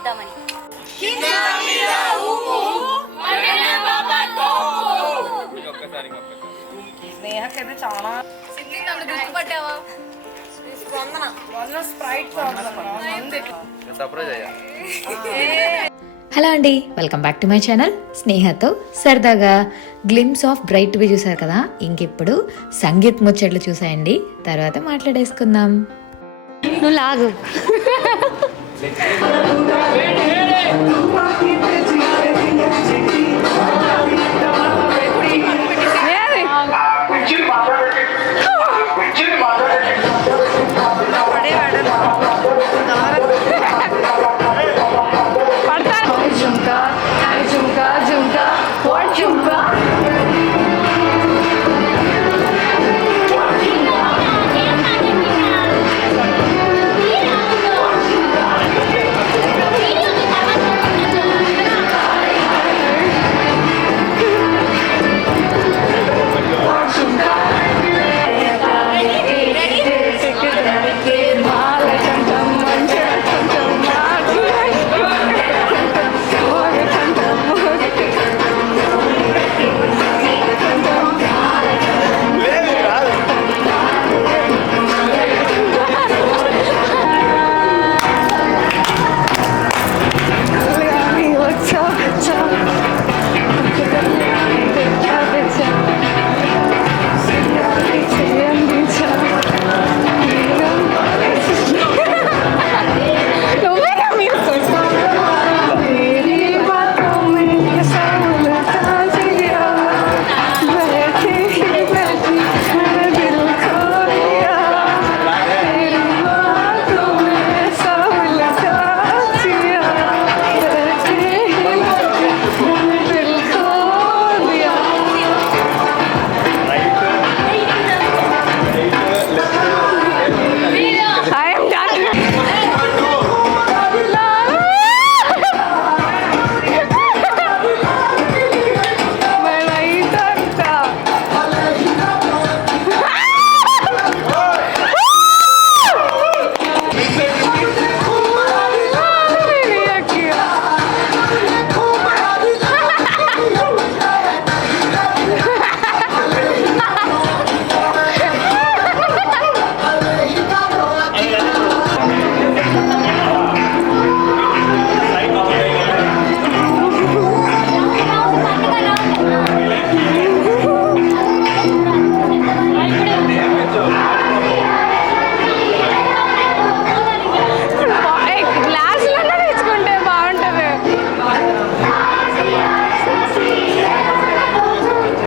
చేద్దామని. స్నేహకైతే చాలా గుర్తుపట్టావా? స్ప్రైట్ హలో అండి, welcome back to my channel. స్నేహతో సరదాగా గ్లిమ్స్ ఆఫ్ బ్రైట్ వి చూసారు కదా, ఇంకెప్పుడు సంగీత్ ముచ్చట్లు చూసాయండి. తర్వాత మాట్లాడేసుకుందాం. నువ్వు లాగు.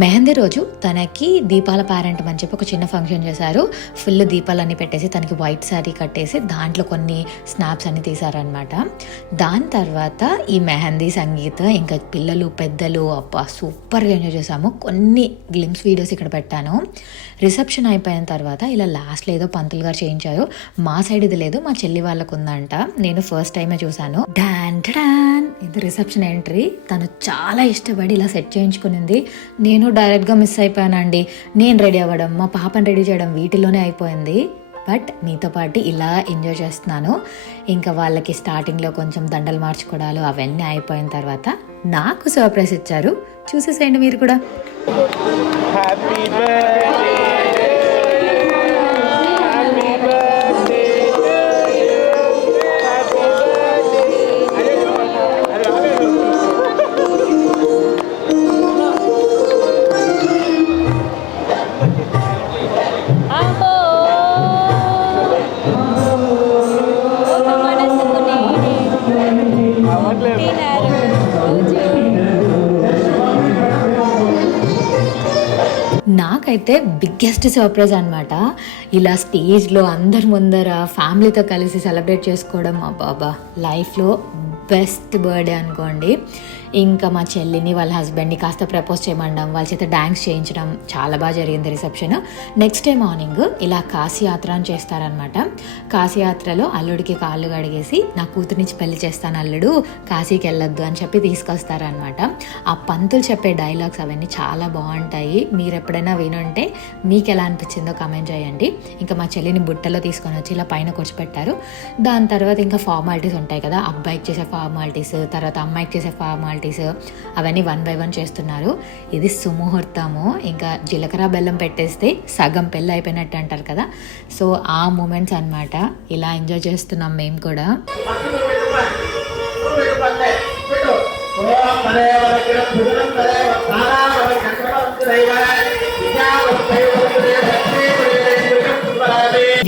మెహందీ రోజు తనకి దీపాల పేరెంట్ అని చెప్పి ఒక చిన్న ఫంక్షన్ చేశారు. ఫుల్ దీపాలన్నీ పెట్టేసి తనకి వైట్ శారీ కట్టేసి దాంట్లో కొన్ని స్నాప్స్ అన్ని తీశారనమాట. దాని తర్వాత ఈ మెహందీ సంగీత్ ఇంకా పిల్లలు పెద్దలు అబ్బా సూపర్గా ఎంజాయ్ చేసాము. కొన్ని గ్లిమ్స్ వీడియోస్ ఇక్కడ పెట్టాను. రిసెప్షన్ అయిపోయిన తర్వాత ఇలా లాస్ట్లో ఏదో పంతులు గారు చేయించారు. మా సైడ్ ఇది లేదు, మా చెల్లి వాళ్ళకు ఉందంట. నేను ఫస్ట్ టైమే చూసాను. డాన్ డాన్ ఇది రిసెప్షన్ ఎంట్రీ. తను చాలా ఇష్టపడి ఇలా సెట్ చేయించుకునింది. నేను డైరెక్ట్గా మిస్ అయిపోయానండి. నేను రెడీ అవ్వడం, మా పాపని రెడీ చేయడం వీటిలోనే అయిపోయింది. బట్ మీతో పాటు ఇలా ఎంజాయ్ చేస్తున్నాను. ఇంకా వాళ్ళకి స్టార్టింగ్లో కొంచెం దండలు మార్చుకోవడాలు అవన్నీ అయిపోయిన తర్వాత నాకు సర్ప్రైజ్ ఇచ్చారు. చూసేసేయండి మీరు కూడా. హ్యాపీ బర్త్డే నాకైతే బిగ్గెస్ట్ సర్ప్రైజ్ అనమాట. ఇలా స్టేజ్లో అందరి ముందర ఫ్యామిలీతో కలిసి సెలబ్రేట్ చేసుకోవడం అబ్బాబా లైఫ్లో బెస్ట్ బర్త్డే అనుకోండి. ఇంకా మా చెల్లిని వాళ్ళ హస్బెండ్ని కాస్త ప్రపోజ్ చేయమండం, వాళ్ళ చేత డాన్స్ చేయించడం చాలా బాగా జరిగింది రిసెప్షన్. నెక్స్ట్ డే మార్నింగ్ ఇలా కాశీయాత్ర అని చేస్తారనమాట. కాశీయాత్రలో అల్లుడికి కాళ్ళు కడిగేసి నా కూతురు నుంచి పెళ్లి చేస్తాను అల్లుడు, కాశీకి వెళ్ళొద్దు అని చెప్పి తీసుకొస్తారనమాట. ఆ పంతులు చెప్పే డైలాగ్స్ అవన్నీ చాలా బాగుంటాయి. మీరు ఎప్పుడైనా వినుంటే మీకు ఎలా అనిపించిందో కామెంట్ చేయండి. ఇంకా మా చెల్లిని బుట్టలో తీసుకొని వచ్చి ఇలా పైన కూర్చోపెట్టారు. దాని తర్వాత ఇంకా ఫార్మాలిటీస్ ఉంటాయి కదా, అబ్బాయికి చేసే ఫార్మాలిటీస్, తర్వాత అమ్మాయికి చేసే ఫార్మాలిటీస్, అవన్నీ 1 by 1 చేస్తున్నారు. ఇది సుముహూర్తము. ఇంకా జీలకర్ర బెల్లం పెట్టేస్తే సగం పెళ్ళి అయిపోయినట్టు అంటారు కదా, సో ఆ మూమెంట్స్ అన్నమాట. ఇలా ఎంజాయ్ చేస్తున్నాం మేము కూడా.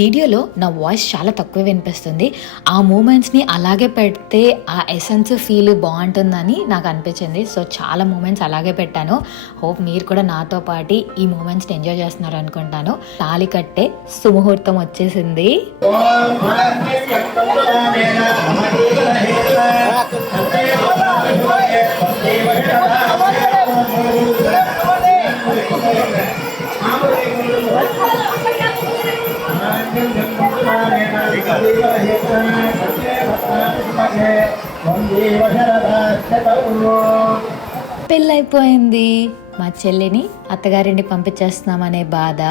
వీడియోలో నా వాయిస్ చాలా తక్కువ వినిపిస్తుంది. ఆ మూమెంట్స్ని అలాగే పెడితే ఆ ఎసెన్స్ ఫీల్ బాగుంటుందని నాకు అనిపించింది. సో చాలా మూమెంట్స్ అలాగే పెట్టాను. హోప్ మీరు కూడా నాతో పాటు ఈ మూమెంట్స్ని ఎంజాయ్ చేస్తున్నారు అనుకుంటాను. తాళి కట్టే సుముహూర్తం వచ్చేసింది. పెళ్ళైపోయింది. మా చెల్లిని అత్తగారింటికి పంపించేస్తున్నామనే బాధ,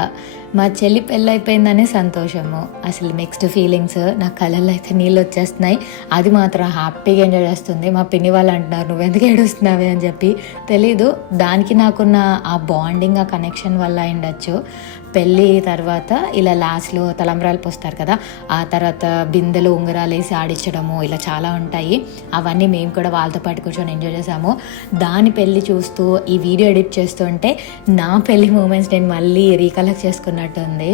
మా చెల్లి పెళ్ళైపోయిందనే సంతోషము. అసలు నెక్స్ట్ ఫీలింగ్స్ నా కళ్ళల్లో అయితే నీళ్ళు వచ్చేస్తున్నాయి. అది మాత్రం హ్యాపీగా ఎంజాయ్ చేస్తుంది. మా పిన్ని వాళ్ళు అంటున్నారు నువ్వు ఎందుకు ఏడుస్తున్నావే అని చెప్పి. తెలీదు, దానికి నాకున్న ఆ బాండింగ్, ఆ కనెక్షన్ వల్ల అయిండొచ్చు. పెళ్ళి తర్వాత ఇలా లాస్ట్లో తలంబ్రాలు పోస్తారు కదా, ఆ తర్వాత బిందెలు ఉంగరాలు వేసి ఆడించడము, ఇలా చాలా ఉంటాయి. అవన్నీ మేము కూడా వాళ్ళతో పాటు కూర్చొని ఎంజాయ్ చేసాము. దాని పెళ్ళి చూస్తూ ఈ వీడియో ఎడిట్ చేస్తుంటే నా పెళ్ళి మూమెంట్స్ నేను మళ్ళీ రీకలెక్ట్ చేసుకున్నట్టుంది.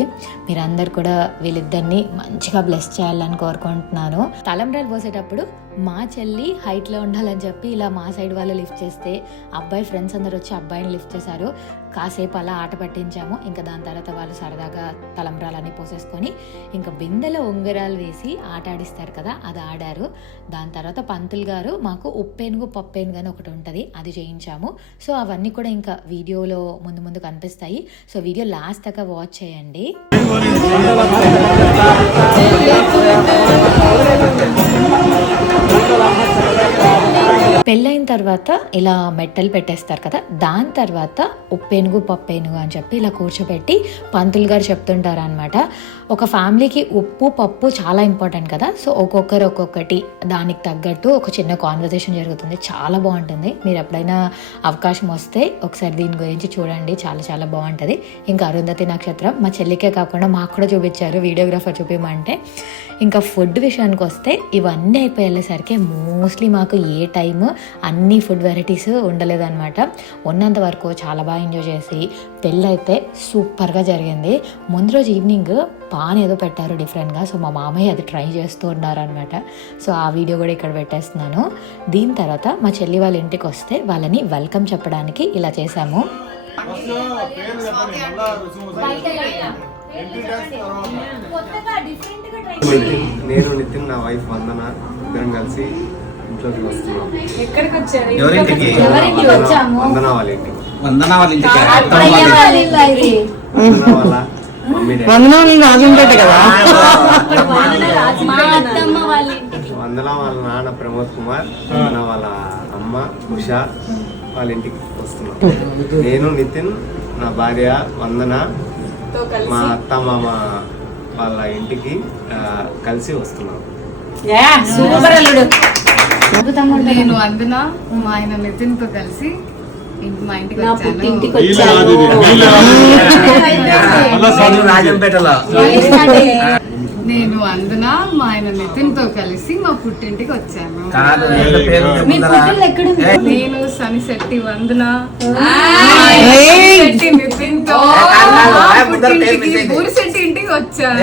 మీరందరూ కూడా వీళ్ళిద్దరిని మంచిగా బ్లెస్ చేయాలని కోరుకుంటున్నాను. తలంబ్రాలు పోసేటప్పుడు మా చెల్లి హైట్లో ఉండాలని చెప్పి ఇలా మా సైడ్ వాళ్ళు లిఫ్ట్ చేస్తే అబ్బాయి ఫ్రెండ్స్ అందరు వచ్చి అబ్బాయిని లిఫ్ట్ చేశారు. కాసేపు అలా ఆట పట్టించాము. ఇంకా దాని తర్వాత వాళ్ళు సరదాగా తలంబ్రాలన్నీ పోసేసుకొని ఇంకా బిందెలో ఉంగరాలు వేసి ఆట ఆడిస్తారు కదా, అది ఆడారు. దాని తర్వాత పంతులు గారు మాకు ఉప్పేనుగు పప్పేనుగు అని ఒకటి ఉంటుంది, అది చేయించాము. సో అవన్నీ కూడా ఇంకా వీడియోలో ముందు ముందు కనిపిస్తాయి. సో వీడియో లాస్ట్ దాకా వాచ్ చేయండి. పెళ్ళైన తర్వాత ఇలా మెట్టలు పెట్టేస్తారు కదా, దాని తర్వాత ఉప్పేనుగు పప్పేనుగు అని చెప్పి ఇలా కూర్చోబెట్టి పంతులు గారు చెప్తుంటారు అనమాట. ఒక ఫ్యామిలీకి ఉప్పు పప్పు చాలా ఇంపార్టెంట్ కదా, సో ఒక్కొక్కరు ఒక్కొక్కటి దానికి తగ్గట్టు ఒక చిన్న కాన్వర్సేషన్ జరుగుతుంది. చాలా బాగుంటుంది. మీరు ఎప్పుడైనా అవకాశం వస్తే ఒకసారి దీని గురించి చూడండి, చాలా చాలా బాగుంటుంది. ఇంకా అరుంధతి నక్షత్రం మా చెల్లికే కాకుండా మాకు కూడా చూపించారు, వీడియోగ్రాఫర్ చూపించమంటే. ఇంకా ఫుడ్ విషయానికి వస్తే ఇవన్నీ అయిపోయేసరికి మోస్ట్లీ మాకు ఏ టైము అన్ని ఫుడ్ వెరైటీస్ ఉండలేదన్నమాట. ఉన్నంత వరకు చాలా బాగా ఎంజాయ్ చేసి పెళ్ళి అయితే సూపర్గా జరిగింది. ముందు రోజు ఈవినింగ్ పాన్ ఏదో పెట్టారు డిఫరెంట్గా, సో మా మామయ్య అది ట్రై చేస్తూ ఉన్నారనమాట. సో ఆ వీడియో కూడా ఇక్కడ పెట్టేస్తున్నాను. దీని తర్వాత మా చెల్లి వాళ్ళ ఇంటికి వస్తే వాళ్ళని వెల్కమ్ చెప్పడానికి ఇలా చేశాము. నేను నితిన్, నా వైఫ్ వందన, ఇద్దరం కలిసి ఇంట్లోకి వస్తున్నాం. ఎక్కడికి వచ్చారు? ఎవరింటికి? వందన వాళ్ళ ఇంటికి. వందన వాళ్ళ ఇంటికి. వందన వాళ్ళ రాజంపేట కదా. వందన వాళ్ళ నాన్న ప్రమోద్ కుమార్, వందన వాళ్ళ అమ్మ ఉషా వాళ్ళ ఇంటికి వస్తున్నాం. నేను నితిన్, నా భార్య వందన, మా అత్త మామ వాళ్ళ ఇంటికి కలిసి వస్తున్నాం. నేను వందన, మా ఆయన నితిన్ తో కలిసి మా ఇంటికి రాజంపేటలో. నేను వందన, మా ఆయన నితిన్ తో కలిసి మా పుట్టింటికి వచ్చాను. నేను సనిశెట్టి వందన నితిన్ తో పుట్టింటికి బూరిశెట్టి ఇంటికి వచ్చాను.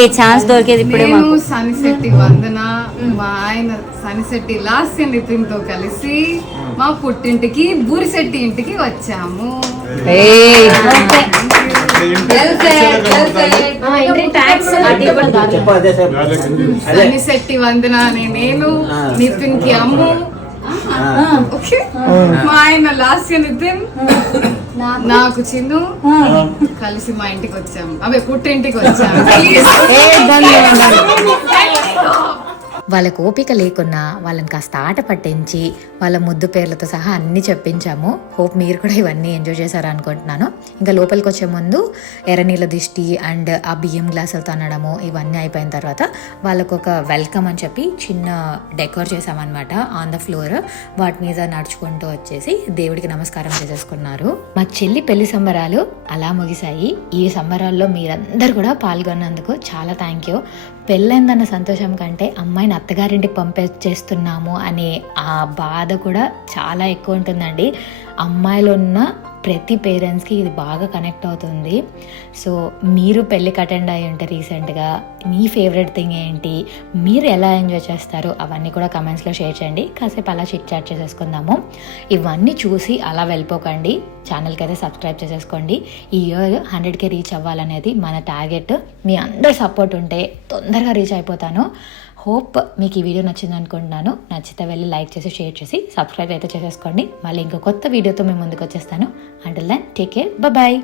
ఏ ఛాన్స్ దొరికేది ఇప్పుడే. నేను సనిశెట్టి వందన, మా ఆయన సనిశెట్టి లాస్య నితిన్ తో కలిసి మా పుట్టింటికి బూరిశెట్టి ఇంటికి వచ్చాము. చెప్పు అదే సార్. అదే సన్నిశెట్టి వందన అనే నేను, నితిన్ కి అమ్ము, ఓకే, మా ఆయన లాస్య నితిన్, నాకు చిన్ను కలిసి మా ఇంటికి వచ్చాము, అవే పుట్టింటికి వచ్చాము. వాళ్ళకు ఓపిక లేకున్నా వాళ్ళని కాస్త ఆట పట్టించి వాళ్ళ ముద్దు పేర్లతో సహా అన్నీ చెప్పించాము. హోప్ మీరు కూడా ఇవన్నీ ఎంజాయ్ చేశారు అనుకుంటున్నాను. ఇంకా లోపలికి వచ్చే ముందు ఎర్రనీళ్ళ దిష్టి అండ్ ఆ బియ్యం గ్లాసులతో అనడము ఇవన్నీ అయిపోయిన తర్వాత వాళ్ళకు ఒక వెల్కమ్ అని చెప్పి చిన్న డెకోర్ చేసామన్నమాట ఆన్ ద ఫ్లోర్. వాటి మీద నడుచుకుంటూ వచ్చేసి దేవుడికి నమస్కారం చేసేసుకున్నారు. మా చెల్లి పెళ్లి సంబరాలు అలా ముగిశాయి. ఈ సంబరాల్లో మీరందరూ కూడా పాల్గొన్నందుకు చాలా థ్యాంక్ యూ. పెళ్ళైందన్న సంతోషం కంటే అమ్మాయిని అత్తగారింటికి పంపించేస్తున్నాము అనే ఆ బాధ కూడా చాలా ఎక్కువ ఉంటుందండి. అమ్మాయిలో ఉన్న ప్రతి పేరెంట్స్కి ఇది బాగా కనెక్ట్ అవుతుంది. సో మీరు పెళ్ళికి అటెండ్ అయ్యి ఉంటే రీసెంట్గా మీ ఫేవరెట్ థింగ్ ఏంటి, మీరు ఎలా ఎంజాయ్ చేస్తారు అవన్నీ కూడా కమెంట్స్లో షేర్ చేయండి. కాసేపు అలా చిట్ చాట్ చేసేసుకుందాము. ఇవన్నీ చూసి అలా వెళ్ళిపోకండి, ఛానల్కి అయితే సబ్స్క్రైబ్ చేసేసుకోండి. ఈ ఇయర్ 100K రీచ్ అవ్వాలనేది మన టార్గెట్. మీ అందరి సపోర్ట్ ఉంటే తొందరగా రీచ్ అయిపోతాను. హోప్ మీకు ఈ వీడియో నచ్చింది అనుకుంటున్నాను. నచ్చితే వెళ్ళి లైక్ చేసి షేర్ చేసి సబ్స్క్రైబ్ అయితే చేసేసుకోండి. మళ్ళీ ఇంకో కొత్త వీడియోతో మేము ముందుకు వచ్చేస్తాను. Until then take care, bye.